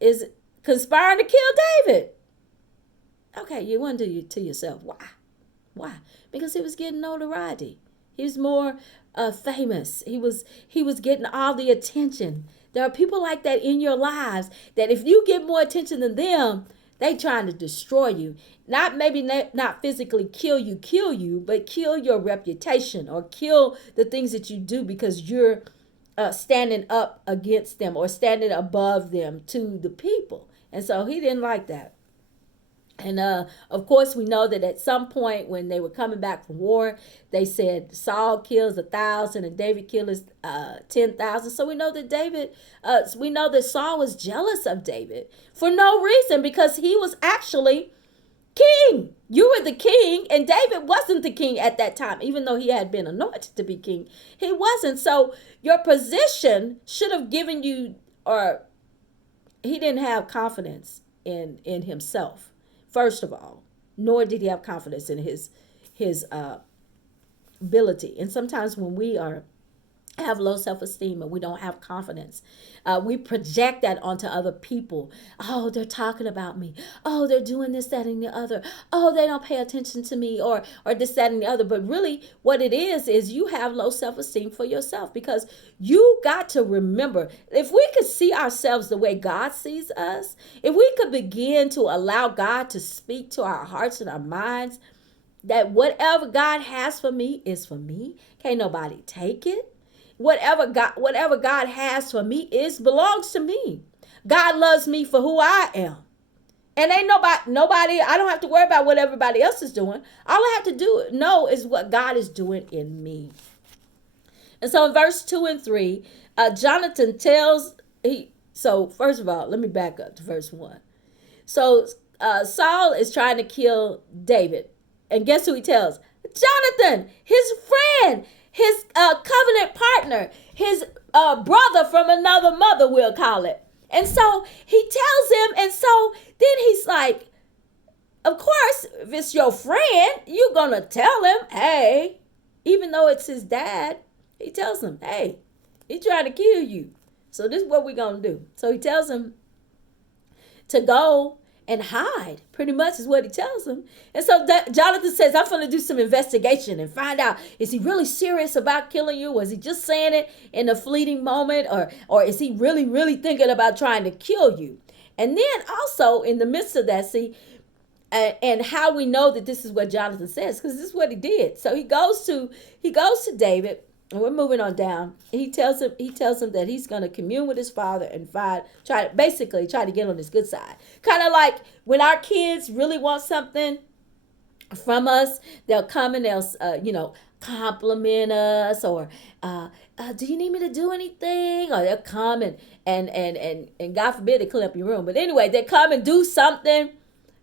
is conspiring to kill David. Okay, you wonder to yourself, why? Why? Because he was getting notoriety. He was more famous. He was getting all the attention. There are people like that in your lives that if you get more attention than them, they trying to destroy you. Not physically kill you, but kill your reputation or kill the things that you do because you're standing up against them or standing above them to the people. And so he didn't like that. And of course, we know that at some point when they were coming back from war, they said Saul kills 1,000 and David kills 10,000. So we know that Saul was jealous of David for no reason because he was actually king. You were the king, and David wasn't the king at that time, even though he had been anointed to be king. He wasn't. So your position should have given you, or he didn't have confidence in himself. First of all, nor did he have confidence in his ability. And sometimes when we have low self-esteem and we don't have confidence, we project that onto other people. Oh, they're talking about me. Oh, they're doing this, that, and the other. Oh, they don't pay attention to me, or this, that, and the other. But really what it is you have low self-esteem for yourself, because you got to remember, if we could see ourselves the way God sees us, if we could begin to allow God to speak to our hearts and our minds, that whatever God has for me is for me. Can't nobody take it. Whatever God has for me belongs to me. God loves me for who I am. And ain't nobody, I don't have to worry about what everybody else is doing. All I have to know is what God is doing in me. And so in verse 2 and 3, Jonathan so first of all, let me back up to verse 1. So Saul is trying to kill David. And guess who he tells? Jonathan, his friend, his covenant partner, his brother from another mother, we'll call it. And so he tells him, and so then he's like, of course, if it's your friend, you're going to tell him, hey, even though it's his dad, he tells him, hey, he's trying to kill you. So this is what we're going to do. So he tells him to go and hide, pretty much is what he tells him. And so Jonathan says, I'm going to do some investigation and find out, is he really serious about killing you? Was he just saying it in a fleeting moment? Or is he really, really thinking about trying to kill you? And then also in the midst of that, and how we know that this is what Jonathan says, because this is what he did. So he goes to David, and we're moving on down. He tells him that he's going to commune with his father and try to get on his good side. Kind of like when our kids really want something from us, they'll come and they'll compliment us, or do you need me to do anything? Or they'll come and God forbid they clean up your room. But anyway, they come and do something,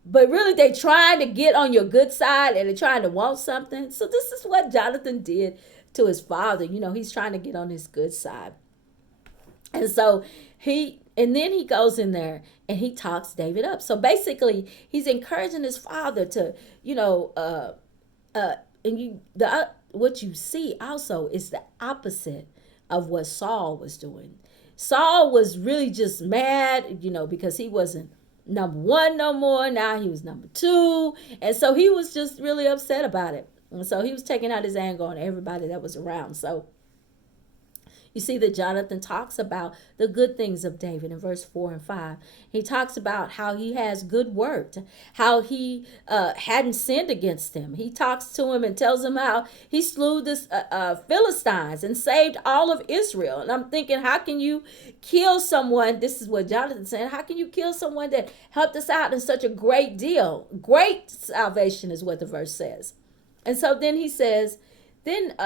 but really they're trying to get on your good side and they're trying to want something. So this is what Jonathan did to his father. He's trying to get on his good side. And so then he goes in there and he talks David up. So basically he's encouraging his father to, what you see also is the opposite of what Saul was doing. Saul was really just mad, because he wasn't number one no more. Now he was number two. And so he was just really upset about it. And so he was taking out his anger on everybody that was around. So you see that Jonathan talks about the good things of David in verse 4 and 5. He talks about how he has good work, how he hadn't sinned against him. He talks to him and tells him how he slew the Philistines and saved all of Israel. And I'm thinking, how can you kill someone? This is what Jonathan's saying. How can you kill someone that helped us out in such a great deal? Great salvation is what the verse says. And so then he says,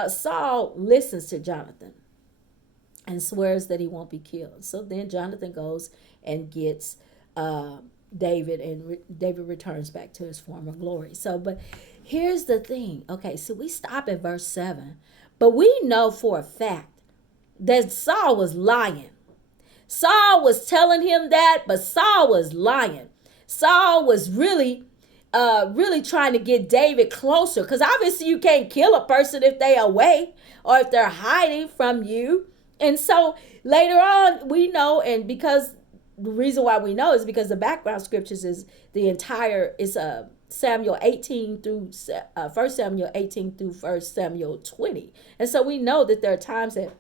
Saul listens to Jonathan and swears that he won't be killed. So then Jonathan goes and gets David, and David returns back to his former glory. So, but here's the thing. Okay, so we stop at verse 7, but we know for a fact that Saul was lying. Saul was telling him that, but Saul was lying. Saul was really trying to get David closer, because obviously you can't kill a person if they're away or if they're hiding from you. And so later on, we know, and because the reason why we know is because the background scriptures is the entire is Samuel 18 through 1 Samuel 18 through 1 Samuel 20. And so we know that there are times that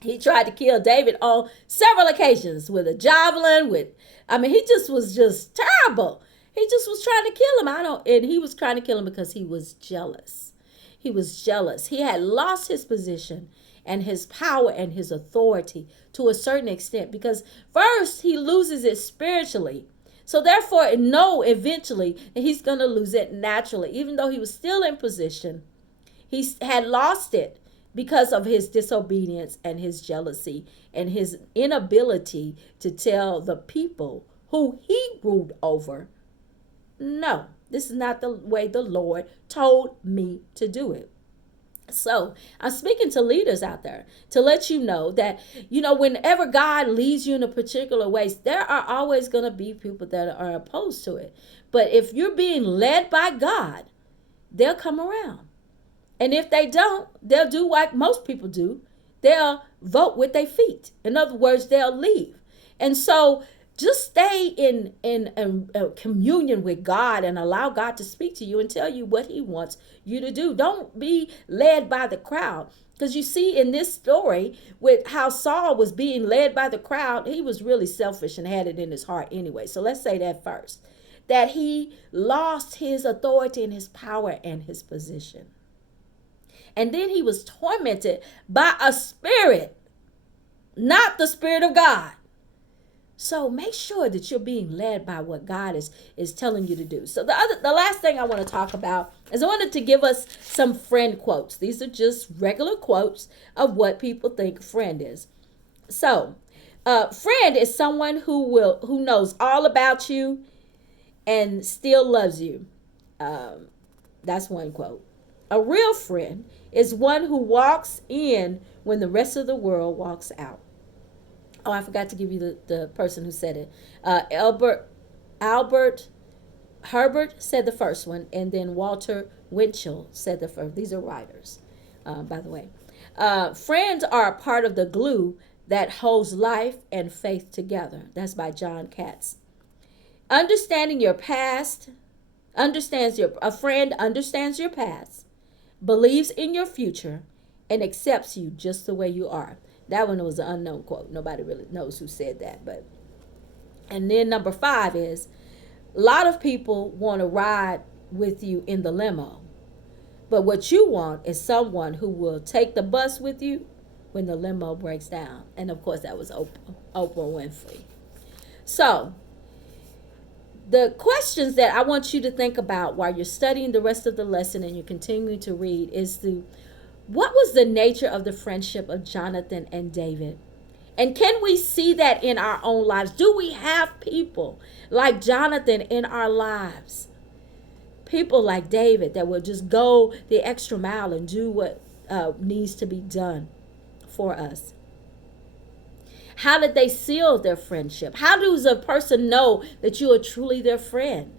he tried to kill David on several occasions with a javelin, he just was just terrible. He just was trying to kill him. And he was trying to kill him because he was jealous. He was jealous. He had lost his position and his power and his authority to a certain extent, because first he loses it spiritually. So therefore, know eventually that he's going to lose it naturally. Even though he was still in position, he had lost it because of his disobedience and his jealousy and his inability to tell the people who he ruled over, no, this is not the way the Lord told me to do it. So I'm speaking to leaders out there to let you know that, whenever God leads you in a particular way, there are always going to be people that are opposed to it. But if you're being led by God, they'll come around. And if they don't, they'll do like most people do. They'll vote with their feet. In other words, they'll leave. And so just stay in communion with God and allow God to speak to you and tell you what he wants you to do. Don't be led by the crowd. Because you see in this story with how Saul was being led by the crowd, he was really selfish and had it in his heart anyway. So let's say that first, that he lost his authority and his power and his position. And then he was tormented by a spirit, not the Spirit of God. So make sure that you're being led by what God is telling you to do. So the last thing I want to talk about is I wanted to give us some friend quotes. These are just regular quotes of what people think a friend is. So, friend is someone who knows all about you and still loves you. That's one quote. A real friend is one who walks in when the rest of the world walks out. Oh, I forgot to give you the person who said it. Albert Herbert said the first one, and then Walter Winchell said the first. These are writers, by the way. Friends are a part of the glue that holds life and faith together. That's by John Katz. Understanding your past, a friend understands your past, believes in your future, and accepts you just the way you are. That one was an unknown quote. Nobody really knows who said that. And then number 5 is, a lot of people want to ride with you in the limo. But what you want is someone who will take the bus with you when the limo breaks down. And of course, that was Oprah Winfrey. So, the questions that I want you to think about while you're studying the rest of the lesson and you're continuing to read is what was the nature of the friendship of Jonathan and David? And can we see that in our own lives? Do we have people like Jonathan in our lives? People like David that will just go the extra mile and do what needs to be done for us. How did they seal their friendship? How does a person know that you are truly their friend?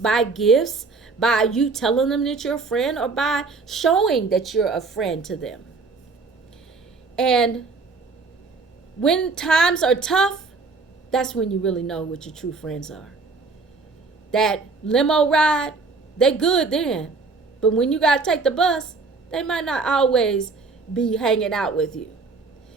By gifts, by you telling them that you're a friend, or by showing that you're a friend to them. And when times are tough, that's when you really know what your true friends are. That limo ride, they good then. But when you got to take the bus, they might not always be hanging out with you.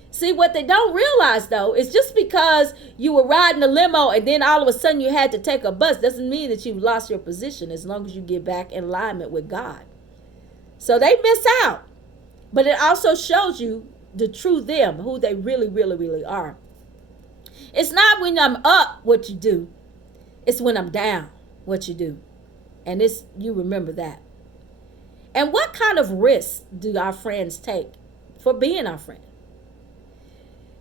See, what they don't realize, though, is just because you were riding a limo and then all of a sudden you had to take a bus doesn't mean that you've lost your position as long as you get back in alignment with God. So they miss out. But it also shows you the true them, who they really, really, really are. It's not when I'm up what you do. It's when I'm down what you do. And you remember that. And what kind of risks do our friends take for being our friend?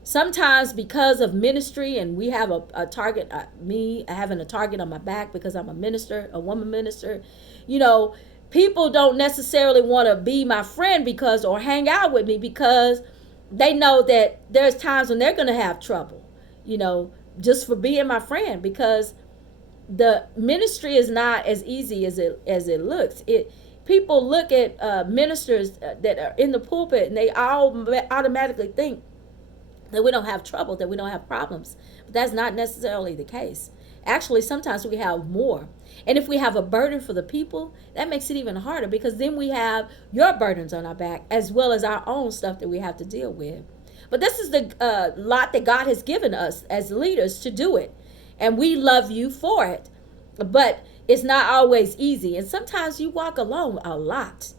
Sometimes because of ministry, and we have a target, me having a target on my back because I'm a minister, a woman minister, people don't necessarily want to be my friend or hang out with me because they know that there's times when they're going to have trouble, just for being my friend, because the ministry is not as easy as it looks. People look at ministers that are in the pulpit and they all automatically think that we don't have trouble, that we don't have problems. But that's not necessarily the case. Actually, sometimes we have more. And if we have a burden for the people, that makes it even harder, because then we have your burdens on our back as well as our own stuff that we have to deal with. But this is the lot that God has given us as leaders to do it. And we love you for it. But it's not always easy. And sometimes you walk alone a lot.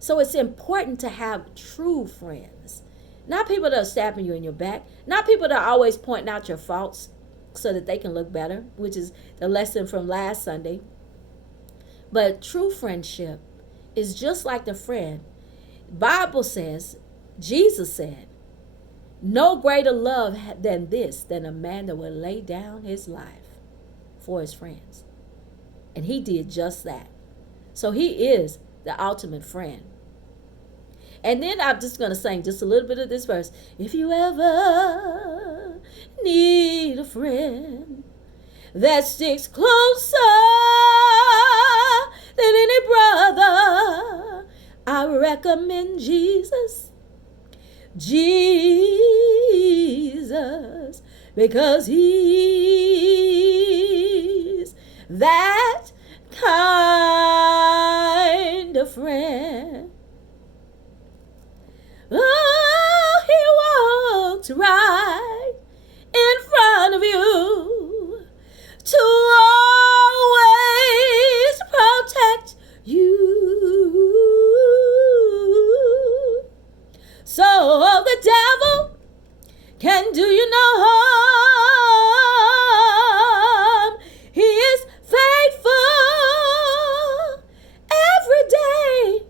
So it's important to have true friends. Not people that are stabbing you in your back. Not people that are always pointing out your faults so that they can look better, which is the lesson from last Sunday. But true friendship is just like the friend. Bible says, Jesus said, no greater love than this, than a man that will lay down his life for his friends. And he did just that. So he is the ultimate friend. And then I'm just going to sing just a little bit of this verse. If you ever need a friend that sticks closer than any brother, I recommend Jesus. Jesus, because he's that kind of friend. Oh, he walks right in front of you to always protect you. So the devil can do you no harm. He is faithful every day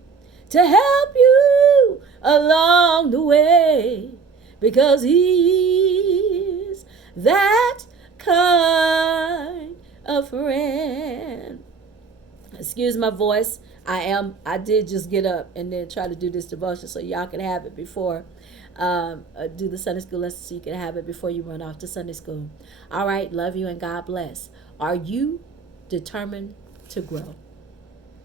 to help you along the way, because he's that kind of friend. Excuse my voice. I did just get up and then try to do this devotion so y'all can have it before do the Sunday school lesson, so you can have it before you run off to Sunday school. All right, love you and God bless. Are you determined to grow?